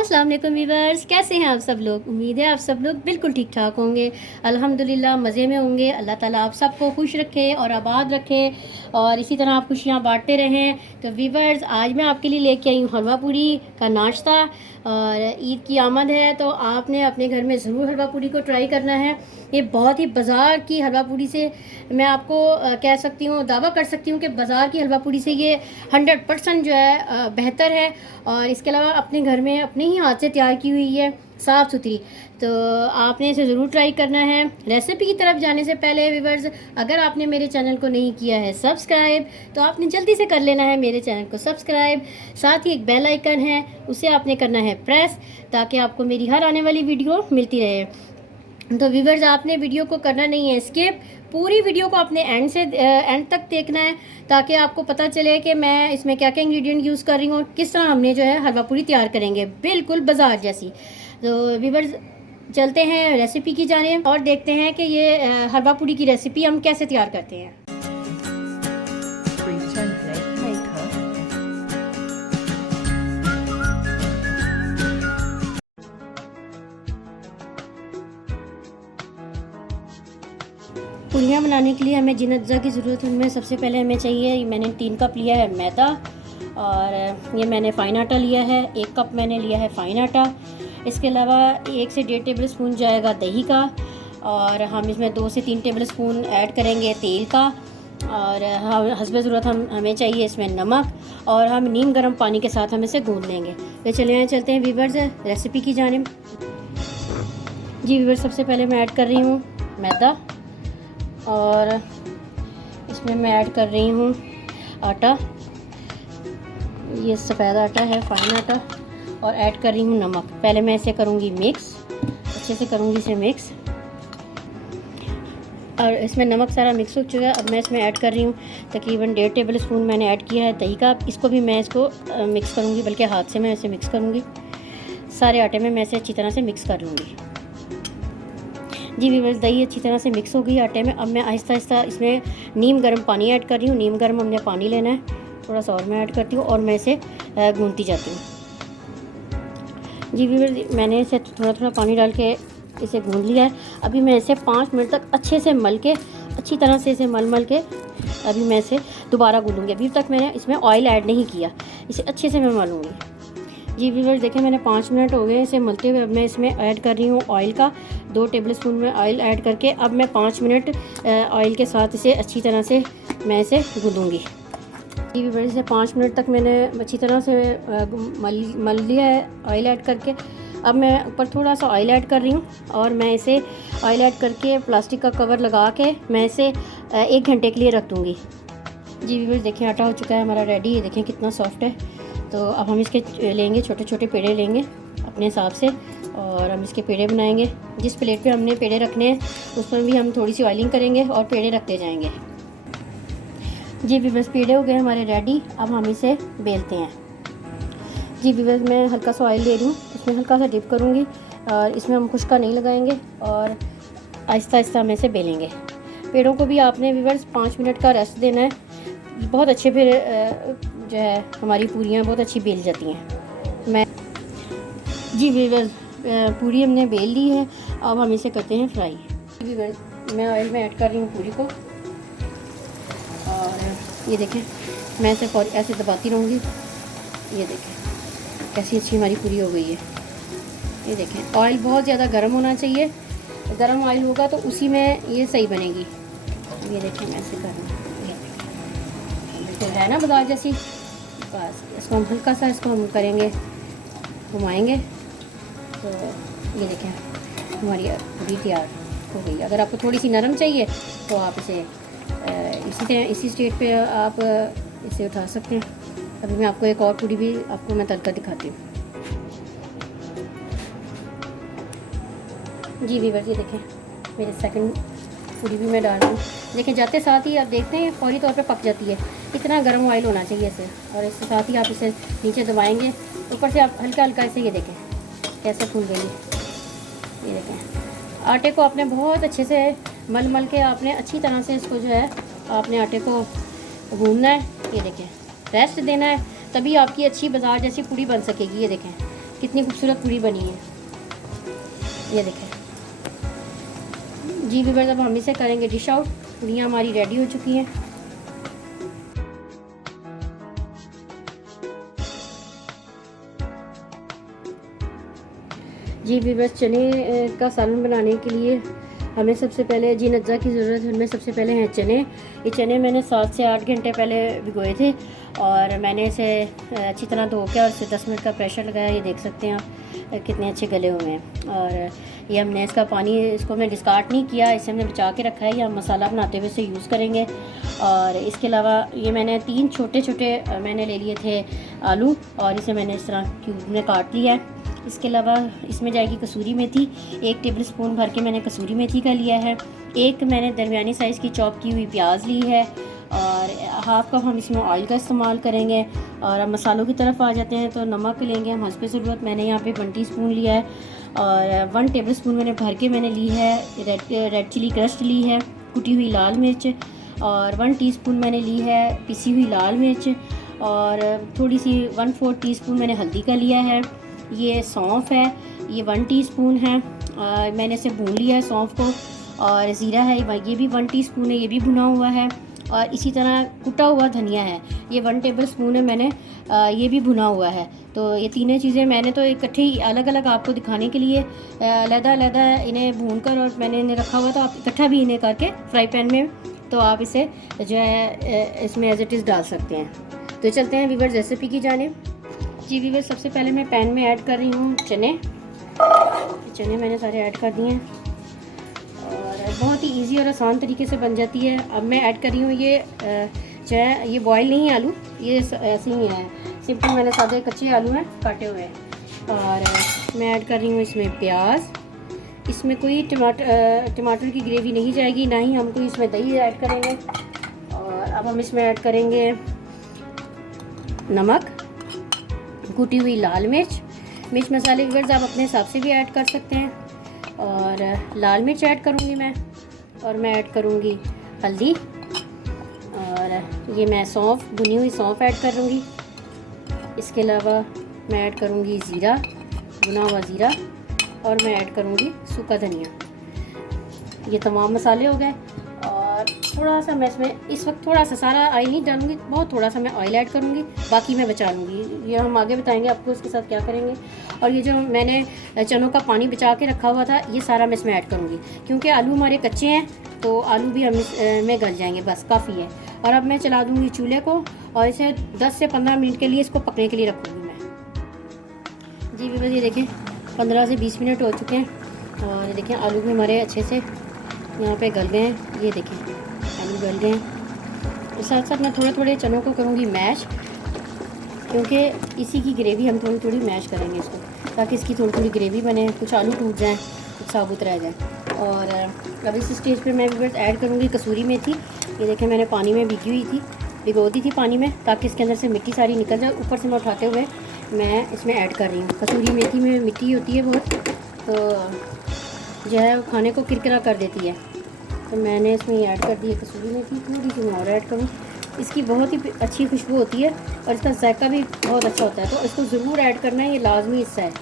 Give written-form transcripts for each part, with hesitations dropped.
अस्सलाम वालेकुम वीवर्स, कैसे हैं आप सब लोग। उम्मीद है आप सब लोग बिल्कुल ठीक ठाक होंगे। अल्हम्दुलिल्लाह मज़े में होंगे। अल्लाह ताला आप सबको खुश रखे और आबाद रखे और इसी तरह आप खुशियाँ बांटते रहें। तो वीवर्स, आज मैं आपके लिए लेके आई हूँ हलवा पूरी का नाश्ता। और ईद की आमद है तो आपने अपने घर में ज़रूर हलवा पूरी को ट्राई करना है। ये बहुत ही बाज़ार की हलवा पूरी से मैं आपको कह सकती हूँ, दावा कर सकती हूँ कि बाज़ार की हलवा पूरी से ये 100% जो है बेहतर है। और इसके अलावा अपने घर में अपने ही हाथ से तैयार की हुई है, साफ़ सुथरी। तो आपने इसे ज़रूर ट्राई करना है। रेसिपी की तरफ जाने से पहले व्यूअर्स, अगर आपने मेरे चैनल को नहीं किया है सब्सक्राइब, तो आपने जल्दी से कर लेना है मेरे चैनल को सब्सक्राइब। साथ ही एक बेल आइकन है, उसे आपने करना है प्रेस, ताकि आपको मेरी हर आने वाली वीडियो मिलती रहे। तो व्यूअर्स, आपने वीडियो को करना नहीं है स्किप, पूरी वीडियो को आपने एंड तक देखना है, ताकि आपको पता चले कि मैं इसमें क्या क्या इंग्रेडिएंट यूज़ कर रही हूँ और किस तरह हमने जो है हलवा पूरी तैयार करेंगे, बिल्कुल बाजार जैसी। तो व्यूअर्स, चलते हैं रेसिपी की जानिब और देखते हैं कि ये हलवा पूरी की रेसिपी हम कैसे तैयार करते हैं। पूरियाँ बनाने के लिए हमें जिन अज्जा की ज़रूरत है उनमें सबसे पहले हमें चाहिए, मैंने 3 कप लिया है मैदा, और ये मैंने फ़ाइन आटा लिया है, 1 कप मैंने लिया है फ़ाइन आटा। इसके अलावा 1 से 1.5 टेबल स्पून जाएगा दही का, और हम इसमें 2 से 3 टेबल स्पून ऐड करेंगे तेल का, और हस्बे ज़रूरत हमें चाहिए इसमें नमक, और हम नीम गर्म पानी के साथ हम इसे गूँध लेंगे। तो चलते हैं व्यूअर्स रेसिपी की जानिब। जी व्यूअर्स, सबसे पहले मैं ऐड कर रही हूँ मैदा, और इसमें मैं ऐड कर रही हूँ आटा, ये सफ़ेद आटा है, फ़ाइन आटा, और ऐड कर रही हूँ नमक। पहले मैं इसे करूँगी मिक्स, अच्छे से करूँगी इसे मिक्स। और इसमें नमक सारा मिक्स हो चुका है। अब मैं इसमें ऐड कर रही हूँ तकरीबन 1.5 टेबल स्पून मैंने ऐड किया है दही का। इसको भी मैं इसको मिक्स करूँगी, बल्कि हाथ से मैं इसे मिक्स करूँगी। सारे आटे में मैं इसे अच्छी तरह से मिक्स कर लूँगी। जी व्यूअर्स, दही अच्छी तरह से मिक्स हो गई आटे में। अब मैं आहिस्ता आहिस्ता इसमें नीम गर्म पानी ऐड कर रही हूँ। नीम गर्म हमने पानी लेना है, थोड़ा सा और मैं ऐड करती हूँ, और मैं इसे गूंथती जाती हूँ। जी व्यूअर्स, मैंने इसे थोड़ा थोड़ा पानी डाल के इसे गूंथ लिया है। अभी मैं इसे 5 मिनट तक अच्छे से मल के, अच्छी तरह से इसे मल के अभी मैं इसे दोबारा गूँधूँगी। अभी तक मैंने इसमें ऑयल ऐड नहीं किया, इसे अच्छे से मैं मलूँगी। जी व्यूअर्स, देखें मैंने 5 मिनट हो गए इसे मलते हुए। अब मैं इसमें ऐड कर रही हूँ ऑयल का 2 टेबल स्पून में ऑयल ऐड करके। अब मैं 5 मिनट ऑयल के साथ इसे अच्छी तरह से मैं इसे गूँधूँगी। जी व्यूअर्स, इसे 5 मिनट तक मैंने अच्छी तरह से मल लिया है ऑयल ऐड करके। अब मैं ऊपर थोड़ा सा ऑयल ऐड कर रही हूँ, और मैं इसे ऑयल ऐड करके प्लास्टिक का कवर लगा के मैं इसे 1 घंटे के लिए रख दूँगी। जी व्यूअर्स, देखें आटा हो चुका है हमारा रेडी, ये देखें कितना सॉफ्ट है। तो अब हम इसके लेंगे, छोटे छोटे पेड़े लेंगे अपने हिसाब से, और हम इसके पेड़े बनाएंगे। जिस प्लेट पे हमने पेड़े रखने हैं उस पर भी हम थोड़ी सी ऑयलिंग करेंगे और पेड़े रखते जाएंगे। जी व्यूअर्स, पेड़े हो गए हमारे रेडी। अब हम इसे बेलते हैं। जी व्यूअर्स, मैं हल्का सा ऑयल ले रही हूँ, इसमें हल्का सा डिप करूँगी, और इसमें हम खुश्का नहीं लगाएंगे, और आहिस्ता आहिस्ता हम इसे बेलेंगे। पेड़ों को भी आपने व्यूअर्स 5 मिनट का रेस्ट देना है। बहुत अच्छे फिर जो है हमारी पूरियाँ बहुत अच्छी बेल जाती हैं। जी व्यूअर्स, पूरी हमने बेल ली है। अब हम इसे करते हैं फ्राई। व्यूअर्स, मैं ऑयल में ऐड कर रही हूँ पूरी को, और ये देखें मैं इसे ऐसे दबाती रहूँगी। ये देखें कैसी अच्छी हमारी पूरी हो गई है। ये देखें, ऑयल बहुत ज़्यादा गर्म होना चाहिए, गर्म ऑयल होगा तो उसी में ये सही बनेगी। ये देखें मैं ऐसे कर रही हूँ, तो है ना बाजार जैसी। बस इसको हम हल्का सा इसको हम करेंगे, घुमाएंगे, तो ये देखें हमारी पूरी तैयार हो गई। अगर आपको थोड़ी सी नरम चाहिए तो आप इसे इसी स्टेट पे आप इसे उठा सकते हैं। अभी मैं आपको एक और पूरी भी आपको मैं तलकर दिखाती हूँ। जी व्यूअर्स, ये देखें मेरे सेकंड पूरी भी मैं डाल रही हूँ। लेकिन जाते साथ ही आप देखते हैं फौरी तौर पे पक जाती है। इतना गर्म ऑयल होना चाहिए इसे, और इसके साथ ही आप इसे नीचे दबाएंगे, ऊपर से आप हल्का हल्का इसे, ये देखें कैसे फूल गई है। ये देखें आटे को आपने बहुत अच्छे से मल के आपने अच्छी तरह से इसको जो है आपने आटे को गूंदना है। ये देखें रेस्ट देना है, तभी आपकी अच्छी बाजार जैसी पूरी बन सकेगी। ये देखें कितनी खूबसूरत पूड़ी बनी है, ये देखें जी व्यूअर्स। अब हम इसे करेंगे डिश आउट। पूड़ियाँ हमारी रेडी हो चुकी हैं। जी व्यूअर्स, चने का सालन बनाने के लिए हमें सबसे पहले जिन अज्जा की ज़रूरत है, हमें सबसे पहले हैं चने। ये चने मैंने 7 से 8 घंटे पहले भिगोए थे और मैंने इसे अच्छी तरह धो के और इसे 10 मिनट का प्रेशर लगाया। ये देख सकते हैं आप कितने अच्छे गले हुए हैं। और ये हमने इसका पानी, इसको मैं डिस्कार्ड नहीं किया, इसे हमने बचा के रखा है। ये हम मसाला बनाते हुए इसे यूज़ करेंगे। और इसके अलावा ये मैंने 3 छोटे छोटे मैंने ले लिए थे आलू और इसे मैंने इस तरह क्यूब में काट लिया है। इसके अलावा इसमें जाएगी कसूरी मेथी, 1 टेबल स्पून भर के मैंने कसूरी मेथी का लिया है। एक मैंने दरमियानी साइज़ की चॉप की हुई प्याज ली है और हाफ़ कप हम इसमें ऑयल का इस्तेमाल करेंगे। और अब मसालों की तरफ आ जाते हैं तो नमक लेंगे हम हस्बे ज़रूरत। मैंने यहाँ पे 1 टीस्पून लिया है और 1 टेबल स्पून मैंने भर के मैंने ली है रेड चिली क्रस्ट ली है, कुटी हुई लाल मिर्च और 1 टीस्पून मैंने ली है पिसी हुई लाल मिर्च और थोड़ी सी 1/4 टीस्पून मैंने हल्दी का लिया है। ये सौंफ है, ये 1 टीस्पून है, मैंने इसे भून लिया है सौंफ को। और ज़ीरा है, ये भी 1 टीस्पून है, ये भी भुना हुआ है। और इसी तरह कुटा हुआ धनिया है, ये 1 टेबल स्पून है, मैंने ये भी भुना हुआ है। तो ये तीनों चीज़ें मैंने तो इकट्ठे ही अलग अलग आपको दिखाने के लिए अलग-अलग इन्हें भूनकर और मैंने इन्हें रखा हुआ था। आप इकट्ठा भी इन्हें करके फ्राई पैन में तो आप इसे जो है इसमें एज इट इज़ डाल सकते हैं। तो चलते हैं व्यूअर्स रेसिपी की जानिब। जी व्यूअर्स, सबसे पहले मैं पैन में ऐड कर रही हूँ चने। चने मैंने सारे ऐड कर दिए हैं और बहुत ही इजी और आसान तरीके से बन जाती है। अब मैं ऐड कर रही हूँ ये जो है, ये बॉयल नहीं है आलू, ये ऐसे ही है सिंपल, मैंने सादे कच्चे आलू हैं काटे हुए हैं। और मैं ऐड कर रही हूँ इसमें प्याज। इसमें कोई टमाटर की ग्रेवी नहीं जाएगी, ना ही हम कोई इसमें दही ऐड करेंगे। और अब हम इसमें ऐड करेंगे नमक, कुटी हुई लाल मिर्च मसाले व्यूअर्स आप अपने हिसाब से भी ऐड कर सकते हैं। और लाल मिर्च ऐड करूँगी मैं, और मैं ऐड करूँगी हल्दी, और ये मैं सौंफ, भुनी हुई सौंफ ऐड करूँगी। इसके अलावा मैं ऐड करूँगी ज़ीरा, भुना हुआ ज़ीरा, और मैं ऐड करूँगी सूखा धनिया। ये तमाम मसाले हो गए। और थोड़ा सा मैं इसमें इस वक्त थोड़ा सा, सारा ऑयल नहीं डालूँगी, बहुत थोड़ा सा मैं ऑयल ऐड करूँगी, बाकी मैं बचा लूँगी। ये हम आगे बताएंगे आपको इसके साथ क्या करेंगे। और ये जो मैंने चनों का पानी बचा के रखा हुआ था, ये सारा मैं इसमें ऐड करूँगी, क्योंकि आलू हमारे कच्चे हैं तो आलू भी हम इसमें गल जाएंगे, बस काफ़ी है। और अब मैं चला दूँगी चूल्हे को और इसे 10 से 15 मिनट के लिए इसको पकने के लिए रखूँगी मैं। जी व्यूअर्स, ये देखें 15 से 20 मिनट हो चुके हैं और ये देखें आलू भी हमारे अच्छे से यहाँ पे गल गए हैं। ये देखें आलू गल गए हैं। साथ साथ मैं थोड़े थोड़े चनों को करूँगी मैश, क्योंकि इसी की ग्रेवी हम थोड़ी थोड़ी मैश करेंगे इसको, ताकि इसकी थोड़ी थोड़ी ग्रेवी बने, कुछ आलू टूट जाएँ, कुछ साबुत रह जाए। और अब इस स्टेज पे मैं व्यूअर्स ऐड करूँगी कसूरी मेथी। ये देखें मैंने पानी में भिगो दी थी पानी में, ताकि इसके अंदर से मिट्टी सारी निकल जाए। ऊपर से मैं उठाते हुए मैं इसमें ऐड कर रही हूँ। कसूरी मेथी में मिट्टी होती है बहुत, तो जो है खाने को किरकिरा कर देती है, तो मैंने इसमें ऐड कर दी है कसूरी मेथी। थोड़ी सी मैं और ऐड करूँ, इसकी बहुत ही अच्छी खुशबू होती है और इसका जायका भी बहुत अच्छा होता है, तो इसको ज़रूर ऐड करना है, ये लाजमी हिस्सा है।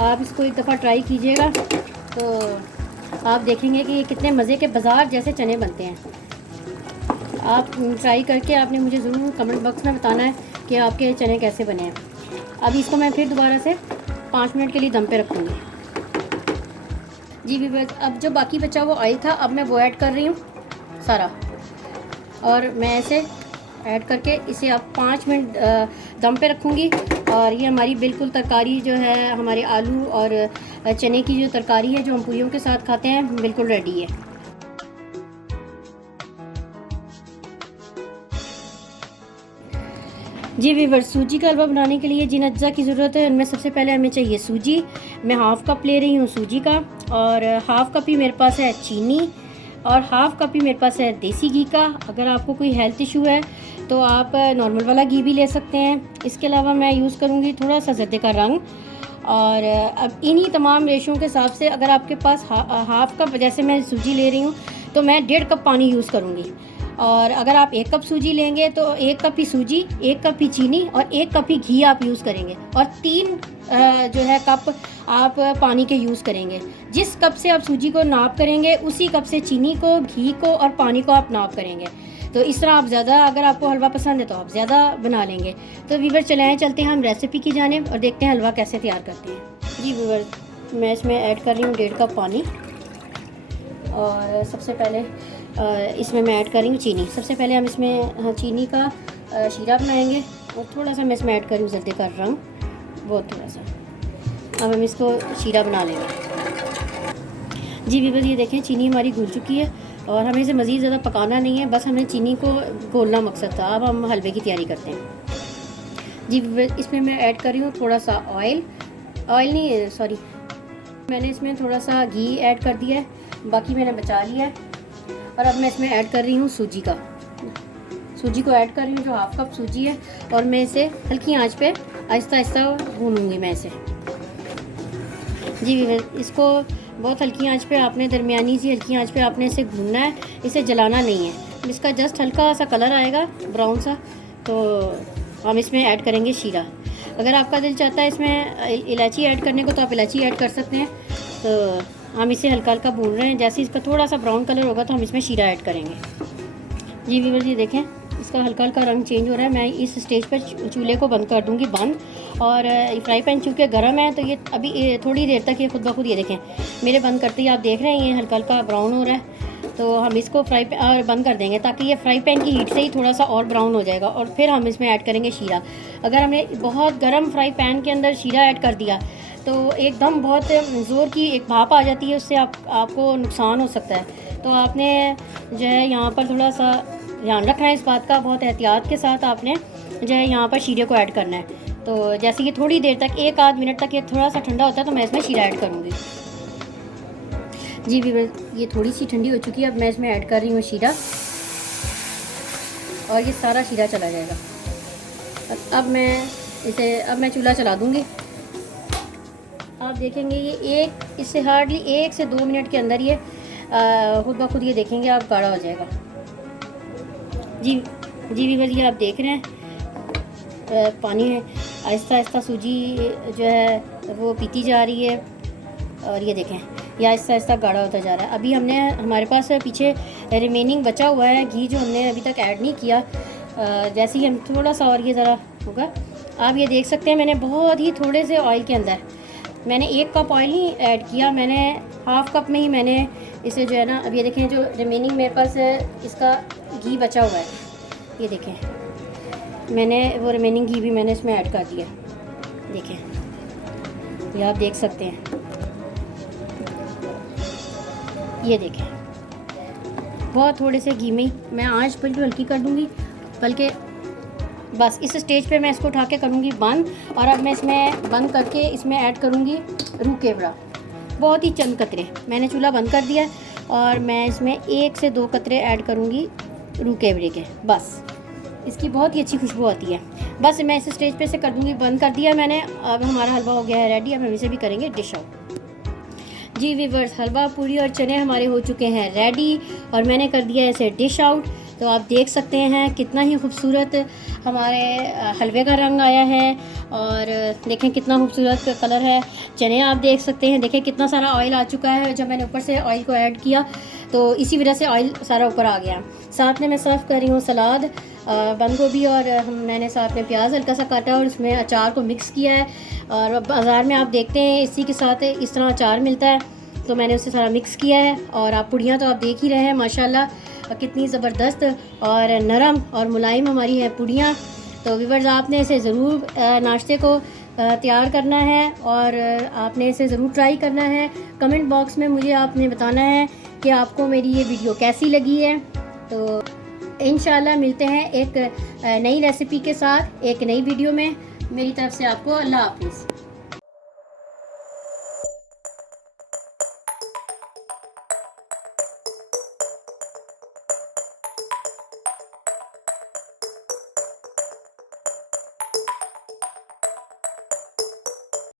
आप इसको एक दफ़ा ट्राई कीजिएगा तो आप देखेंगे कि ये कितने मज़े के बाज़ार जैसे चने बनते हैं। आप ट्राई करके आपने मुझे ज़रूर कमेंट बॉक्स में बताना है कि आपके चने कैसे बने हैं। अब इसको मैं फिर दोबारा से 5 मिनट के लिए दम पे रखूँगी। जी व्यूअर्स, अब जो बाकी बचा वो ऑयल था, अब मैं वो ऐड कर रही हूँ सारा, और मैं इसे ऐड करके इसे अब 5 मिनट दम पे रखूँगी। और ये हमारी बिल्कुल तरकारी जो है, हमारे आलू और चने की जो तरकारी है जो हम पूरियों के साथ खाते हैं, बिल्कुल रेडी है। जी व्यूअर्स, सूजी का हलवा बनाने के लिए जिन अज्जा की ज़रूरत है उनमें सबसे पहले हमें चाहिए सूजी। मैं हाफ़ कप ले रही हूँ सूजी का, और हाफ़ कप ही मेरे पास है चीनी, और हाफ़ कप ही मेरे पास है देसी घी का। अगर आपको कोई हेल्थ इशू है तो आप नॉर्मल वाला घी भी ले सकते हैं। इसके अलावा मैं यूज़ करूँगी थोड़ा सा ज़र्दे का रंग। और अब इन्हीं तमाम रेशों के हिसाब से अगर आपके पास हाफ़ कप, जैसे मैं सूजी ले रही हूँ तो मैं 1.5 कप पानी यूज़ करूँगी। और अगर आप 1 कप सूजी लेंगे तो 1 कप ही सूजी, 1 कप ही चीनी और 1 कप ही घी आप यूज़ करेंगे, और 3 जो है कप आप पानी के यूज़ करेंगे। जिस कप से आप सूजी को नाप करेंगे उसी कप से चीनी को, घी को और पानी को आप नाप करेंगे। तो इस तरह आप ज़्यादा, अगर आपको हलवा पसंद है तो आप ज़्यादा बना लेंगे। तो व्यूवर चलते हैं हम रेसिपी की जानिब और देखते हैं हलवा कैसे तैयार करते हैं। जी व्यूवर, मैं इसमें ऐड कर रही हूँ 1.5 कप पानी, और सबसे पहले इसमें मैं ऐड कर रही हूँ चीनी। सबसे पहले हम इसमें चीनी का शीरा बनाएंगे, और थोड़ा सा मैं इसमें ऐड कर रही हूँ, जल्दी कर रहा हूँ बहुत थोड़ा सा। अब हम इसको शीरा बना लेंगे। जी व्यूवर, ये देखें चीनी हमारी घुल चुकी है, और हमें इसे मज़ीद ज़्यादा पकाना नहीं है, बस हमें चीनी को घोलना मकसद था। अब हम हलवे की तैयारी करते हैं। जी व्यूवर, इसमें मैं ऐड कर रही हूँ थोड़ा सा ऑयल नहीं सॉरी, मैंने इसमें थोड़ा सा घी ऐड कर दिया है, बाकी मैंने बचा लिया है। और अब मैं इसमें ऐड कर रही हूँ सूजी को ऐड कर रही हूँ, जो 1/2 कप सूजी है, और मैं इसे हल्की आंच पे आहिस्ता आहिस्ता भूनूंगी मैं इसे। जी व्यूवर, इसको बहुत हल्की आंच पे आपने, दरमियानी सी हल्की आंच पे आपने इसे भूनना है, इसे जलाना नहीं है। इसका जस्ट हल्का सा कलर आएगा ब्राउन सा, तो हम इसमें ऐड करेंगे शीरा। अगर आपका दिल चाहता है इसमें इलायची ऐड करने को तो आप इलायची ऐड कर सकते हैं। तो हम इसे हल्का हल्का भून रहे हैं, जैसे इसका थोड़ा सा ब्राउन कलर होगा तो हम इसमें शीरा ऐड करेंगे। जी व्यूअर्स, ये देखें इसका हल्का हल्का रंग चेंज हो रहा है। मैं इस स्टेज पर चूल्हे को बंद कर दूंगी और फ्राई पैन चूँकि गर्म है तो ये अभी थोड़ी देर तक ये खुद ब खुद, ये देखें मेरे बंद करते ही आप देख रहे हैं ये हल्का हल्का ब्राउन हो रहा है। तो हम इसको बंद कर देंगे ताकि ये फ्राई पैन की हीट से ही थोड़ा सा और ब्राउन हो जाएगा, और फिर हम इसमें ऐड करेंगे शीरा। अगर हमने बहुत गर्म फ्राई पैन के अंदर शीरा ऐड कर दिया तो एकदम बहुत ज़ोर की एक भाप आ जाती है, उससे आपको नुकसान हो सकता है। तो आपने जो है यहाँ पर थोड़ा सा ध्यान रखना है इस बात का, बहुत एहतियात के साथ आपने जो है यहाँ पर शीरे को ऐड करना है। तो जैसे कि थोड़ी देर तक, 1 आध मिनट तक ये थोड़ा सा ठंडा होता है तो मैं इसमें शीरा ऐड करूँगी। जी व्यूअर्स, ये थोड़ी सी ठंडी हो चुकी है, अब मैं इसमें ऐड कर रही हूँ शीरा, और ये सारा शीरा चला जाएगा। अब मैं चूल्हा चला दूँगी। आप देखेंगे ये इससे हार्डली 1 से 2 मिनट के अंदर ये खुद ब खुद ये देखेंगे आप गाढ़ा हो जाएगा। जी व्यूअर्स, ये आप देख रहे हैं पानी है, आहिस्ता आहिस्ता सूजी जो है वो पीती जा रही है, और ये देखें ये आहिस्ता आहिस्ता गाढ़ा होता जा रहा है। अभी हमारे पास पीछे रिमेनिंग बचा हुआ है घी, जो हमने अभी तक ऐड नहीं किया। जैसे ही हम थोड़ा सा और ये ज़रा होगा, आप ये देख सकते हैं मैंने बहुत ही थोड़े से ऑयल के अंदर, मैंने 1 कप ऑयल ही ऐड किया, मैंने 1/2 कप में ही मैंने इसे जो है ना, अब ये देखें जो रिमेनिंग मेरे पास इसका घी बचा हुआ है, ये देखें मैंने वो रिमेनिंग घी भी मैंने इसमें ऐड कर दिया। देखें ये आप देख सकते हैं, ये देखें बहुत थोड़े से घी में ही मैं आंच बिल्कुल हल्की कर दूँगी, बल्कि बस इस स्टेज पे मैं इसको उठा के करूँगी बंद। और अब मैं इसमें बंद करके इसमें ऐड करूँगी रूह केवड़ा, बहुत ही चंद कतरे। मैंने चूल्हा बंद कर दिया और मैं इसमें 1 से 2 कतरे ऐड करूँगी रूह केवड़े के, बस इसकी बहुत ही अच्छी खुशबू आती है। बस मैं इस स्टेज पे से कर दूँगी, बंद कर दिया मैंने। अब हमारा हलवा हो गया है रेडी, अब हम इसे भी करेंगे डिश आउट। जी व्यूअर्स, हलवा पूरी और चने हमारे हो चुके हैं रेडी, और मैंने कर दिया इसे डिश आउट। तो आप देख सकते हैं कितना ही खूबसूरत हमारे हलवे का रंग आया है, और देखें कितना खूबसूरत कलर है। चने आप देख सकते हैं, देखें कितना सारा ऑयल आ चुका है। जब मैंने ऊपर से ऑयल को ऐड किया तो इसी वजह से ऑयल सारा ऊपर आ गया। साथ में मैं सर्व कर रही हूँ सलाद, बंद गोभी, और मैंने साथ में प्याज हल्का सा काटा और उसमें अचार को मिक्स किया है। और बाज़ार में आप देखते हैं इसी के साथ इस तरह अचार मिलता है, तो मैंने उसे सारा मिक्स किया है। और आप पुड़ियाँ तो आप देख ही रहे हैं माशाल्लाह कितनी ज़बरदस्त और नरम और मुलायम हमारी है पुड़ियाँ। तो व्यूअर्स, आपने इसे ज़रूर नाश्ते को तैयार करना है, और आपने इसे ज़रूर ट्राई करना है। कमेंट बॉक्स में मुझे आपने बताना है कि आपको मेरी ये वीडियो कैसी लगी है। तो इंशाल्लाह मिलते हैं एक नई रेसिपी के साथ एक नई वीडियो में। मेरी तरफ से आपको अल्लाह हाफिज़।